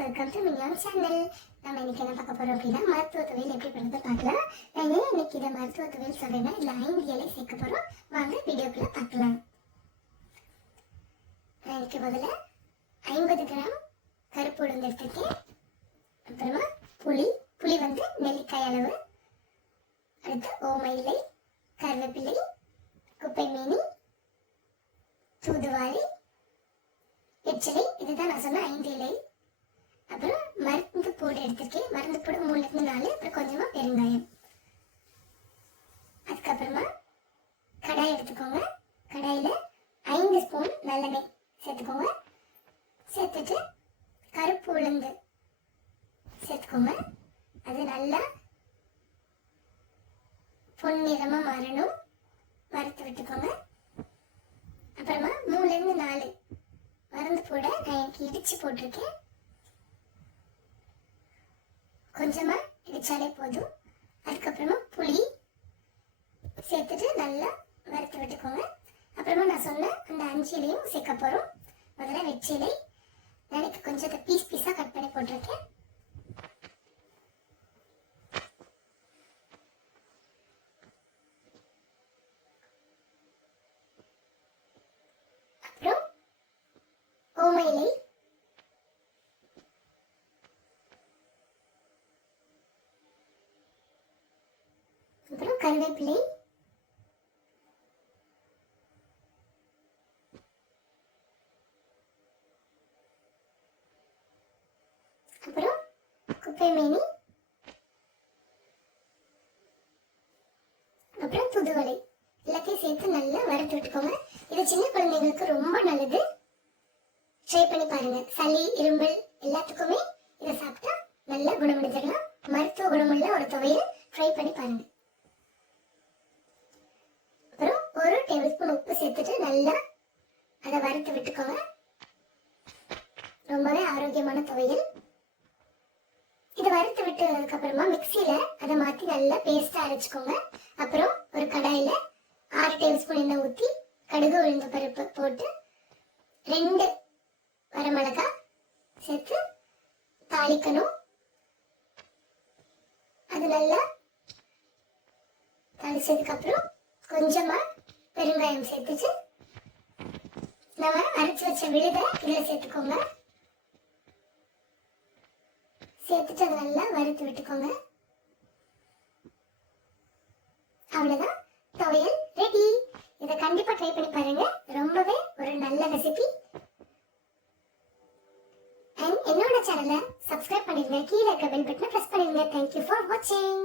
Welcome to minion channel. நம்ம இன்னைக்கு என்ன பார்க்க போறோம் அப்படின்னா மருத்துவ துவையல் எப்படி பண்ணுறது பார்க்கலாம். நான் இன்னைக்கு இதை மருத்துவ துவையல் சொல்றேன்னா இல்லை 5 இலை சேர்க்க போறோம். வாங்க வீடியோக்குள்ள பார்க்கலாம். இன்னைக்கு முதல்ல 50 கிராம் கருப்பு உளுந்து எடுத்துருக்கேன். அப்புறமா புளி வந்து நெல்லிக்காய் அளவு, அடுத்து ஓம இலை, கருவேப்பிலை, குப்பை மேனி, தூதுவாளி, வெற்றிலை, இதுதான் நான் சொன்ன 5 இலை. அப்புறம் மருந்து போடு எடுத்துருக்கேன். மருந்து போடு 3 4, அப்புறம் கொஞ்சமா பெருங்காயம். அதுக்கப்புறமா கடாய் எடுத்துக்கோங்க. கடாயில 5 ஸ்பூன் நல்லெண்ணெய் சேர்த்துக்கோங்க. சேர்த்துட்டு கருப்பு உளுந்து சேர்த்துக்கோங்க. அது நல்லா பொன்னிறமா மாறணும், வறுத்து விட்டுக்கோங்க. அப்புறமா 3 4 மருந்து போட நான் எனக்கு இடிச்சு போட்டிருக்கேன். கொஞ்சமா இடிச்சாலே போதும். அதுக்கப்புறமா புளி சேர்த்துட்டு நல்லா வறுத்து விட்டுக்கோங்க. அப்புறமா நான் சொன்ன அந்த 5 இலையும் சேர்க்க போறோம். முதல்ல வெற்றிலை எனக்கு கொஞ்சம் பீஸா கட் பண்ணி போட்டிருக்கேன். அப்புறம் ஓம இலை, அப்புறம் கருவேப்பிலை, அப்புறம் குப்பை மேனி, அப்புறம் தூதுவளை எல்லாத்தையும் சேர்த்து நல்லா வறுத்து விட்டுக்கோங்க. இது சின்ன குழந்தைங்களுக்கு ரொம்ப நல்லது. ட்ரை பண்ணி பாருங்க. சளி, இரும்பல் எல்லாத்துக்குமே இதை சாப்பிட்டா நல்லா குணமடைஞ்சிடலாம். மருத்துவ குணமுள்ள ஒரு துவையல். ட்ரை பண்ணி பாருங்க. அப்புறம் 1 டேபிள் ஸ்பூன் உப்பு சேர்த்துட்டு நல்லா அதை வறுத்து விட்டுக்கோங்க. ரொம்பவே ஆரோக்கியமான துவையல். இதை வறுத்து விட்டதுக்கு அப்புறமா மிக்சியில அதை மாத்தி நல்லா பேஸ்டா அரைச்சுக்கோங்க. அப்புறம் ஒரு கடாயில 6 டேபிள் ஸ்பூன் எண்ணெய் ஊற்றி கடுகு உளுந்த பருப்பு போட்டு 2 வரமிளகாய் சேர்த்து தாளிக்கணும். அது நல்லா தாளிச்சதுக்கு அப்புறம் கொஞ்சமா பெருங்காயம் சேர்த்துச்சு நம்ம அரைச்சு வச்ச விழுதை இதில் சேர்த்துக்கோங்க. சேர்த்துட்டு அதை நல்லா வறுத்து விட்டுக்கோங்க. அவ்வளவுதான், துவையல் ரெடி. இதை கண்டிப்பா ட்ரை பண்ணி பாருங்க. ரொம்பவே ஒரு நல்ல ரெசிபி. என்னோட சேனலை சப்ஸ்கிரைப் பண்ணிருங்க. கீழே இருக்க பெல் பட்டனை பிரஸ் பண்ணிருங்க. தேங்க்யூ ஃபார் வாட்சிங்.